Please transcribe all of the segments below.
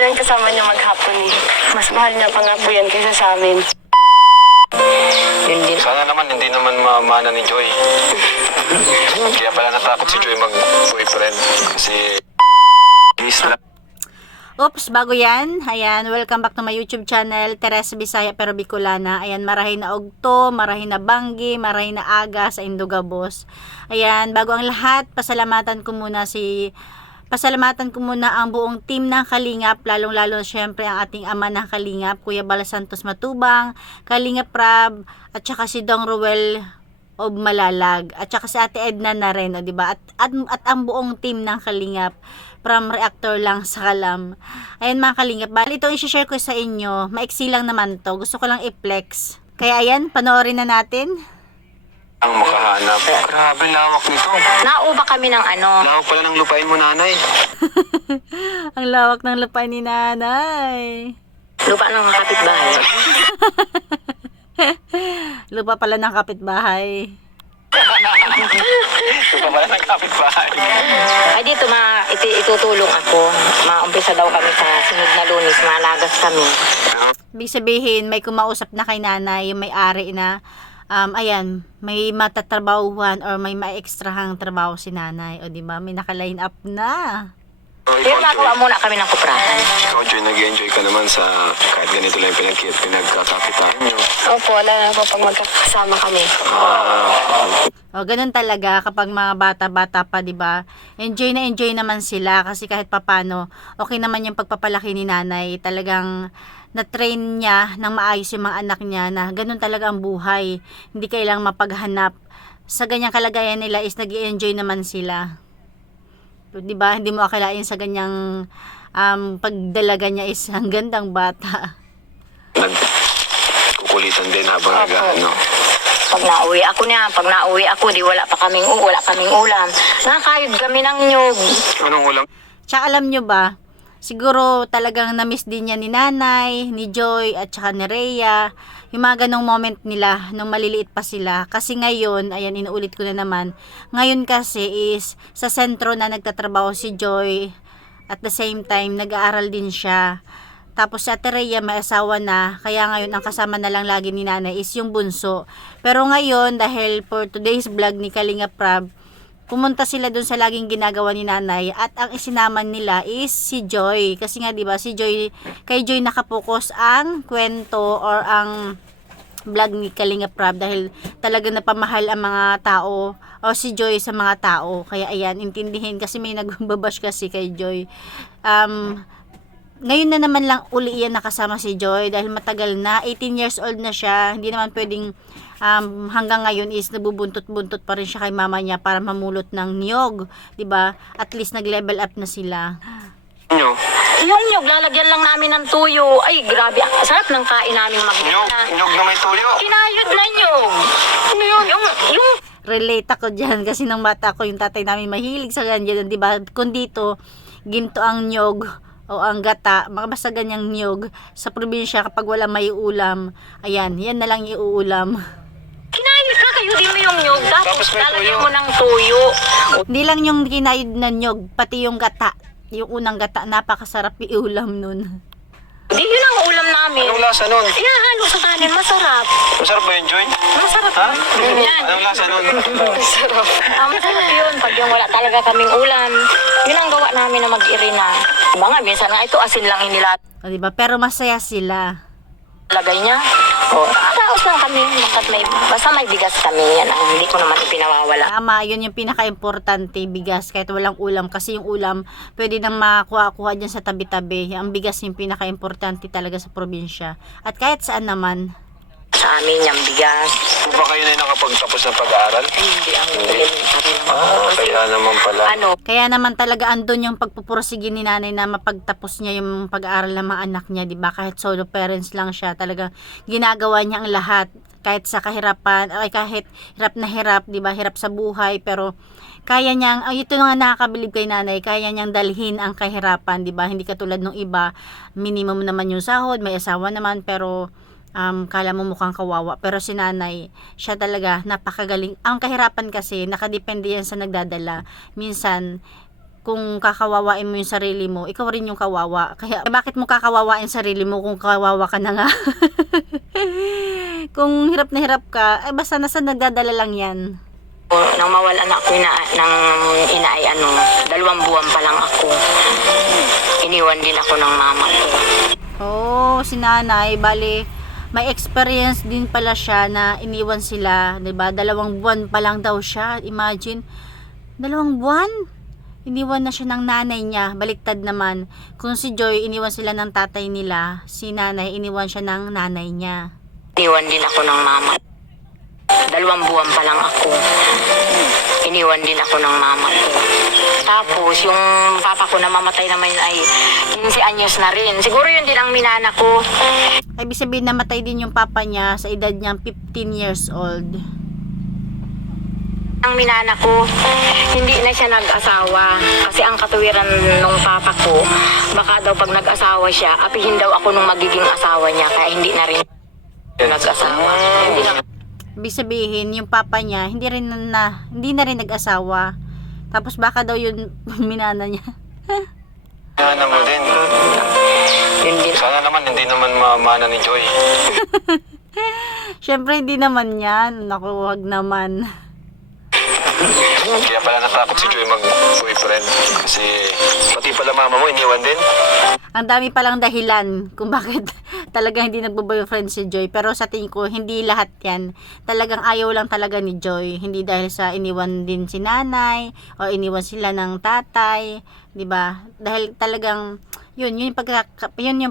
Yan kasama niya maghapon eh. Mas mahal niya pa nga po yan kaysa sa amin. Yun din. Sana naman, hindi naman mamana ni Joy. Kaya pala natakot si Joy mag-boyfriend. Kasi... Oops, bago yan. Ayan, welcome back to my YouTube channel, Teresa Bisaya pero Bicolana. Ayan, marahin na Ogto, marahin na Banggi, marahin na Aga sa Indogabos. Ayan, bago ang lahat, pasalamatan ko muna ang buong team ng Kalingap, lalong-lalo syempre ang ating ama ng Kalingap, Kuya Bala Santos Matubang, Kalingap Rab, at saka si Dong Ruel of Malalag, at saka si Ate Edna na rin, o, diba? At ang buong team ng Kalingap, from reactor lang sa Kalam. Ayan mga Kalingap, bali itong i-share ko sa inyo, maiksi lang naman to, gusto ko lang i-flex. Kaya ayan, panoorin na natin. Ang makahanap. Grabe, lawak nito. Nauba kami ng ano. Lawak pala ng lupain mo, nanay. Ang lawak ng lupa ni nanay. Lupa ng kapitbahay. Lupa pala ng kapitbahay. Lupa pala ng kapitbahay. Ay dito itutulong ako. Maumpisa daw kami sa sunod na Lunes. Malagas kami. Ibig sabihin, may kumausap na kay nanay, yung may-ari na, ayan, may matatrabahuhan or may ma-extrahang trabaho si nanay. O diba, may naka-line up na. Pero nakakuha muna kami ng kuprahan. Ikaw, Joy, nag-enjoy ka naman sa kahit ganito lang yung pinagkakakitaan nyo. Opo, wala na po pag magkakasama kami. O, ganun talaga kapag mga bata-bata pa, 'di ba? Enjoy naman sila kasi kahit papano, okay naman yung pagpapalaki ni nanay. Talagang na-train niya ng maayos yung mga anak niya na ganun talaga ang buhay. Hindi kailangang mapaghanap. Sa ganyang kalagayan nila is nag-i-enjoy naman sila. 'Di ba? Hindi mo akalain sa ganyang pagdalaga niya is ang gandang bata. Nagkukulitan din habang nag-ano. Pag nauwi ako, di wala kaming ulam. Nakakayod kami ng nyug. Anong ulam? Tsaka alam nyo ba, siguro talagang na-miss din niya ni nanay, ni Joy, at saka ni Rhea, yung mga ganong moment nila nung maliliit pa sila. Kasi ngayon, ayan, inuulit ko na naman, ngayon kasi is sa sentro na nagtatrabaho si Joy, at the same time, nag-aaral din siya. Tapos si Ate Rhea may asawa na, kaya ngayon ang kasama na lang lagi ni nanay is yung bunso. Pero ngayon, dahil for today's vlog ni Kalingap Rab, pumunta sila dun sa laging ginagawa ni nanay at ang isinaman nila is si Joy. Kasi nga 'di ba si Joy, kay Joy nakapokus ang kwento or ang vlog ni Kalingap Rab dahil talaga napamahal ang mga tao o si Joy sa mga tao. Kaya ayan, intindihin kasi may nagbabash kasi kay Joy. Ngayon na naman lang uli yan nakasama si Joy dahil matagal na, 18 years old na siya. Hindi naman pwedeng hanggang ngayon is nabubuntot-buntot pa rin siya kay mama niya para mamulot ng niyog, 'di ba? At least nag-level up na sila. Nyo? Yung nyug, lalagyan lang namin ng tuyo. Ay, grabe. Sarap ng kain namin Nyog? Nyog na may tuyo? Kinayod na nyug. Ano yun? Yung Relate ako dyan kasi nung bata ko yung tatay namin mahilig sa ganyan, 'di ba? Kung dito, ginto ang niyog o ang gata, basta ganyang niyog sa probinsya kapag wala may ulam, ayan, yan na lang iuulam. kinayod na kayo din mo yung nyug. Tapos Tapos may lalagyan tuyo. mo ng tuyo. Hindi lang yung kinayod na niyog, pati yung gata, yung unang gata, napakasarap iulam nun. Di yun ang ulam namin. Anong lasa nun? Ihahalo sa kanin, masarap. Masarap ba yun, Joy? Masarap Ha? yun. Yan. Anong lasa nun? Masarap yun. Pag yung wala talaga kaming ulam, yun ang gawa namin na mag-irina. Diba nga, minsan nga ito asin lang O, diba? Pero masaya sila. inilagay niya. O, araos lang kami. Basta may bigas kami. Yan ang hindi ko naman ipinawawala. Tama, yun yung pinaka-importante, bigas, kahit walang ulam. Kasi yung ulam, pwede nang makuha-kuha dyan sa tabi-tabi. Ang bigas yung pinaka-importante talaga sa probinsya. At kahit saan naman. Sa amin yung bigas. Kung ba kayo na yung nakapagtapos ng pag-aaral? Hindi ang kami Kaya naman pala. ano, Kaya naman talaga andun yung pagpupursige ni nanay na mapagtapos niya yung pag-aaral ng mga anak niya, 'di ba? Kahit solo parents lang siya, talaga ginagawa niya ang lahat kahit sa kahirapan, ay kahit hirap, 'di ba? Hirap sa buhay, pero kaya niyang, ito nga nakakabilib kay nanay, kaya niyang dalhin ang kahirapan, 'di ba? Hindi katulad ng iba, minimum naman yung sahod, may asawa naman, pero kala mo mukhang kawawa, pero si nanay, siya talaga napakagaling. Ang kahirapan kasi nakadepende yan sa nagdadala. Minsan kung kakawawain mo yung sarili mo, ikaw rin yung kawawa. Kaya bakit mo kakawawain sarili mo kung kawawa ka na nga? Kung hirap na hirap ka, ay basta nasa nagdadala lang yan. Nang mawala na ako ng ina ay 2 buwan pa lang ako. Iniwan din ako ng mama ko. Oh, si nanay, bali, may experience din pala siya na iniwan sila, 'di ba? 2 buwan pa lang daw siya. Imagine, 2 buwan? Iniwan na siya ng nanay niya. Baliktad naman. Kung si Joy, iniwan sila ng tatay nila, si nanay, iniwan siya ng nanay niya. Iniwan din ako ng mama. 2 buwan pa lang ako. Iniwan din ako ng mama ko. Tapos, yung papa ko na mamatay naman ay 15 anyos na rin. Siguro yun din ang minana ko. Ay, ibig sabihin namatay din yung papa niya sa edad niyang 15 years old. Ang minana ko, hindi na siya nag-asawa. Kasi ang katuwiran nung papa ko, baka daw pag nag-asawa siya, apihin daw ako nung magiging asawa niya. Kaya hindi na rin nag-asawa. Hindi na. Ibig sabihin, yung papa niya, hindi na rin nag-asawa. Tapos baka daw yun minana niya. Minana mo din. Yun din. Sana naman, hindi naman mamana ni Joy. Syempre, hindi naman yan. Naku, wag naman. Kaya pala natakot si Joy mag-boyfriend. Kasi pati pala mama mo, iniwan din. Ang dami palang dahilan kung bakit talaga hindi nagbo-boyfriend si Joy. Pero sa tingin ko, hindi lahat yan. Talagang ayaw lang talaga ni Joy. Hindi dahil sa iniwan din si nanay o iniwan sila ng tatay. 'Di ba? Dahil talagang yun yung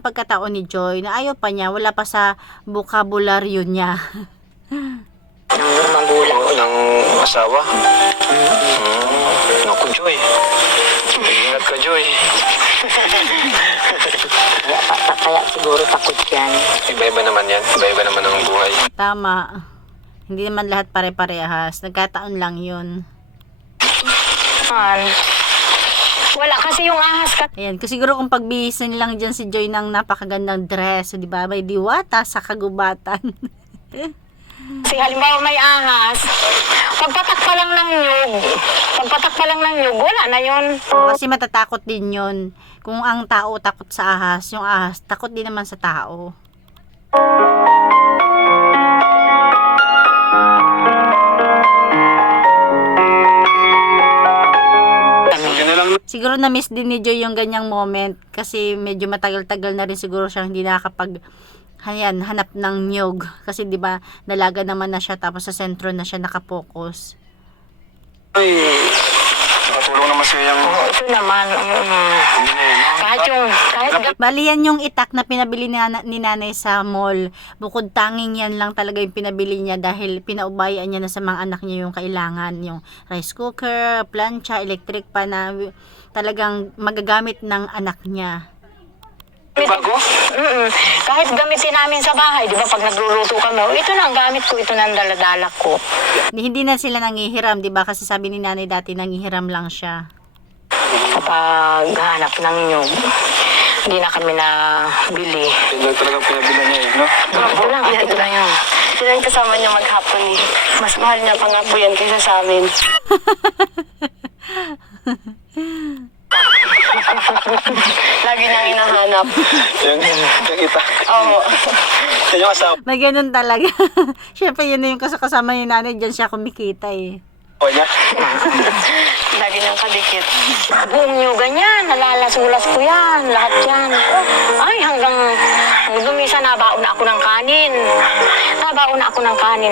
pagkatao ni Joy na ayaw pa niya. Wala pa sa bokabularyo niya. Ng magulang. Ng asawa. Naku, Joy. Ingat ka, Joy. Kaya siguro takot yan. Iba-iba naman yan. Iba-iba naman ang buhay. Tama. Hindi naman lahat pare-parehas. Nagkataon lang yun. Wala kasi yung ahas ka. Ayan, kasi siguro kung pagbihisan lang dyan si Joy ng napakagandang dress, di ba? May diwata sa kagubatan. Kasi halimbawa may ahas, pagpatak pa lang ng nyug, wala na yun. Kasi matatakot din yun. Kung ang tao takot sa ahas, yung ahas takot din naman sa tao. Buti na lang. Siguro na-miss din ni Joy yung ganyang moment kasi medyo matagal-tagal na rin siguro siyang hindi nakakapag hanap ng niyog kasi 'di ba dalaga naman na siya tapos sa sentro na siya nakapokus. Ay, nakatulong naman siya yung... Ito naman, kahit Bali yan yung itak na pinabili ni nanay sa mall. Bukod tanging yan lang talaga yung pinabili niya dahil pinaubayan niya na sa mga anak niya yung kailangan. Yung rice cooker, plancha, electric pan na talagang magagamit ng anak niya. Bago? kahit gamitin namin sa bahay, di ba pag nagluluto kami, ito na ang gamit ko, ito na ang daladala ko. Hindi na sila nangihiram, 'di ba? Kasi sabi ni nanay dati nangihiram lang siya. Kapag hanap ng nyug, hindi na kami nabili. Hindi talagang pinabila niya no? Ito lang, ito lang yun. Sila yung kasama niya maghapon eh. Mas mahal niya pa nga po yan kaysa sa amin. Lagi niyang hinahanap. Yung itak. Oo. Yan yung asawa May ganun talaga. Siyempre yun na yung kasama ni nanay, diyan siya kumikita eh. niya. Lagi niyang kadikit. Buong nyugan yan, nalalasulas ko yan, lahat yan. Ay, hanggang minsan nabaon na ako ng kanin.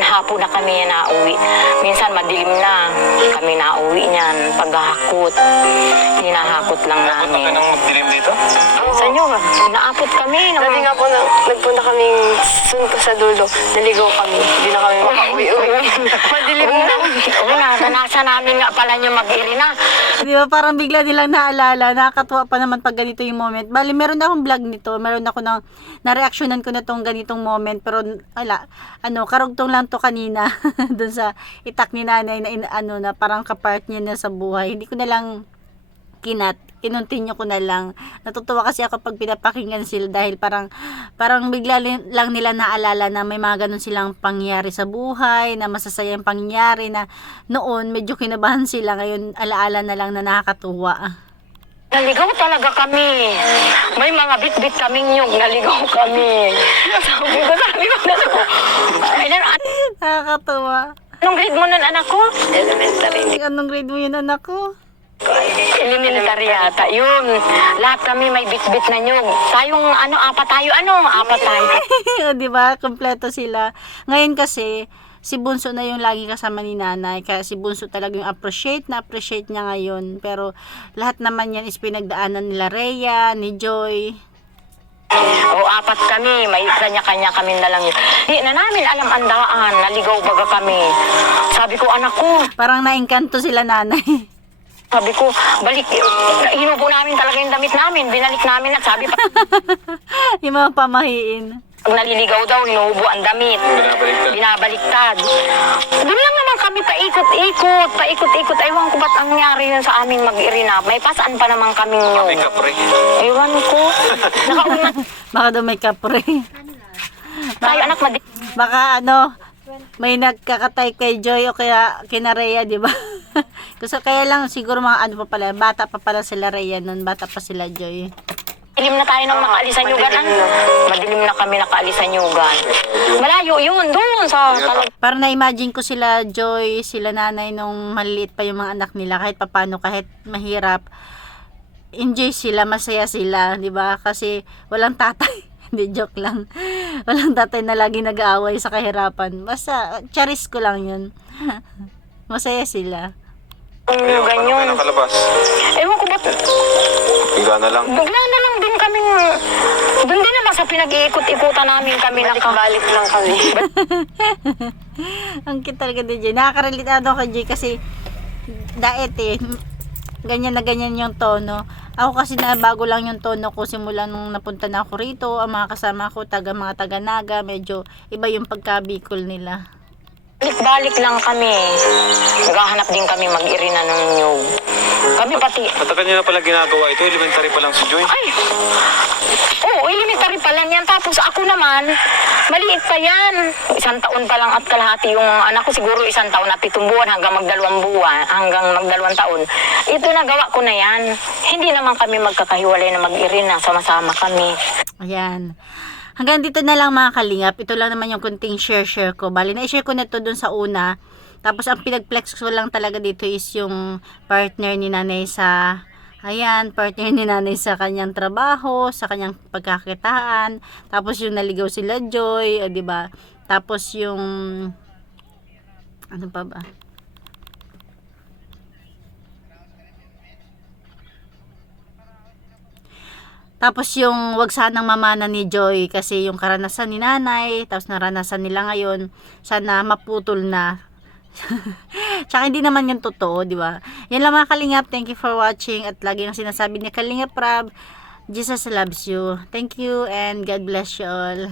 Hapon na kami nauwi. Minsan madilim na, kami nauwi niyan, paghahakot. Hinahakot lang Bakit namin. nang magdilim dito? Sa inyo, naapot kami. Dati nga po nagpunta kaming sunto sa dulo. Naligaw kami. Hindi na kami makauwi-uwi. Madilim na. Oo, nasa namin nga pala nyo mag-irina. Di ba parang bigla nilang naalala, nakakatuwa pa naman pag ganito yung moment. Bali, meron akong vlog nito, meron ako na-reactionan ko na tong ganitong moment, pero karugtong lang to kanina dun sa itak ni nanay na parang kapart niya na sa buhay. Hindi ko na lang kinontinue ko na lang. Natutuwa kasi ako pag pinapakinggan sila dahil parang bigla lang nila naalala na may mga ganun silang pangyayari sa buhay, na masasayang pangyayari na noon medyo kinabahan sila, ngayon alaala na lang na nakakatuwa. Naligaw talaga kami. May mga bit-bit kaming nyug, naligaw kami. Sabi ko, ay, Nakakatuwa. anong grade mo nun, anak ko? Elementary. Anong grade mo yun, anak ko? Elementary yata. Yun, lahat kami may bit-bit na nyug. Tayong, apat tayo. O, di ba? Kompleto sila. Ngayon kasi, si Bunso na yung lagi kasama ni nanay. Kaya si Bunso talaga yung appreciate niya ngayon. Pero lahat naman yan is pinagdaanan nila Rhea, ni Joy. O, apat kami. May kanya-kanya kami na lang yun. Di na namin alam ang daan. Naligaw baga kami. Sabi ko, anak ko. Parang naengkanto sila nanay. Sabi ko, balik. Hinubo namin talaga yung damit namin. Binalik namin at sabi pa, Yung mga pamahiin. pag naliligaw daw, hinubo ang damit. Binabaliktad. Binabaliktad. Doon lang naman kami paikot-ikot. Ewan ko ba't ang nangyari yun sa aming mag-irina. May pasaan pa naman kaming yun. May kapre. Ewan ko. Nakauman Baka daw may kapre. tayo, anak, Baka may nagkakatay kay Joy o kaya kina Rhea, di ba? Kasi kaya lang siguro mga pa pala, bata pa pala sila Rhea nun, bata pa sila Joy. Madilim na tayo nang nakaalis sa Nyugan. Madilim na kami nakaalis sa Nyugan. Malayo yun, doon sa talag. Parang na-imagine ko sila Joy, sila nanay nung maliliit pa yung mga anak nila, kahit papano, kahit mahirap, enjoy sila, masaya sila, di ba? Kasi walang tatay. Hindi, joke lang. Walang tatay na lagi nag-aaway sa kahirapan. Basta, charis ko lang yun. Masaya sila. Kaya Nyugan paano kayo yun. nakalabas? Ewan ko ba't Bigla na lang. bigla na lang din kami, doon din naman sa pinag-iikot-ikutan namin kami Balik lang kami. Ang cute talaga din Jay. Nakaka-relate kay Jay kasi daet ganyan na ganyan yung tono. Ako kasi na bago lang yung tono ko simula nung napunta na ako rito. Ang mga kasama ko, mga taga-naga, medyo iba yung pagka-Bicol nila. Balik lang kami. Naghahanap din kami mag-irina ng nyug. Kami pati, Matagal niyo na pala ginagawa ito. Elementary pa lang si Joy. ay, elementary pa lang yan. Tapos ako naman, maliit pa yan. 1 taon pa lang at kalahati yung anak ko. Siguro 1 taon at 7 buwan hanggang mag-2 taon. Ito nagawa ko na yan. Hindi naman kami magkakahiwalay na mag-irina. Sama-sama kami. Ayan. Hanggang dito na lang mga kalingap. Ito lang naman yung kunting share ko. Bali, na-share ko na ito dun sa una. Tapos, ang pinag-flex ko lang talaga dito is yung partner ni nanay sa, partner ni nanay sa kanyang trabaho, sa kanyang pagkakitaan. Tapos, yung naligaw sila Joy, o diba? Tapos, yung, ano pa ba? Tapos yung wag sanang mamana ni Joy kasi yung karanasan ni nanay, tapos naranasan nila ngayon, sana maputol na. Tsaka hindi naman yung totoo, di ba? Yan lang mga kalingap, thank you for watching at lagi ang sinasabi ni Kalingap Rab, Jesus loves you. Thank you and God bless you all.